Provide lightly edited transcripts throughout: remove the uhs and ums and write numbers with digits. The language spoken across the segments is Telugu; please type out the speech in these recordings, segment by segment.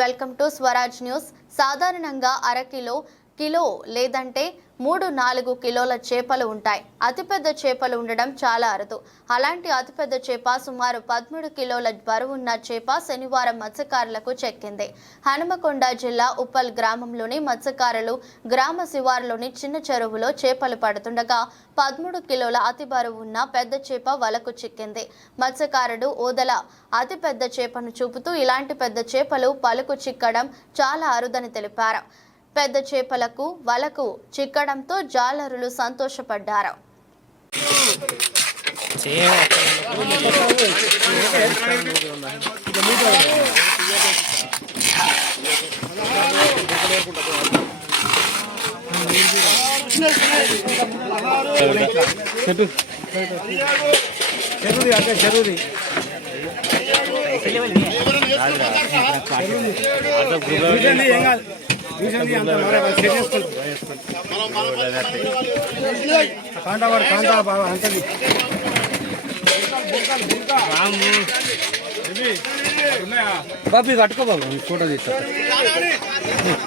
Welcome to Swaraj news. సాధారణంగా కిలో లేదంటే 3-4 కిలోల చేపలు ఉంటాయి. అతిపెద్ద చేపలు ఉండడం చాలా అరుదు. అలాంటి అతిపెద్ద చేప సుమారు 13 కిలోల బరువున్న చేప శనివారం మత్స్యకారులకు చెక్కింది. హనుమకొండ జిల్లా ఉప్పల్ గ్రామంలోని మత్స్యకారులు గ్రామ శివారులోని చిన్న చెరువులో చేపలు పడుతుండగా 13 కిలోల అతి బరువు ఉన్న పెద్ద చేప వలకు చిక్కింది. మత్స్యకారుడు ఓదల అతి పెద్ద చేపను చూపుతూ ఇలాంటి పెద్ద చేపలు పలుకు చిక్కడం చాలా అరుదని తెలిపారు. పెద్ద చేపలకు వలకు చిక్కడంతో జాలరులు సంతోషపడ్డారు. బాబు కట్టుకో బాబు ఫోటో తీస్తా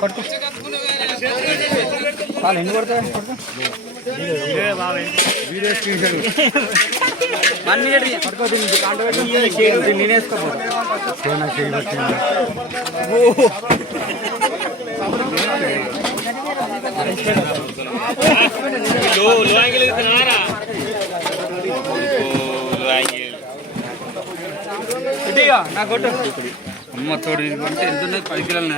పట్టుకో వాళ్ళు ఎన్ని పడతాయి నా కొట్టు అమ్మ తోడు అంటే ఎంత 10 కిలోలు.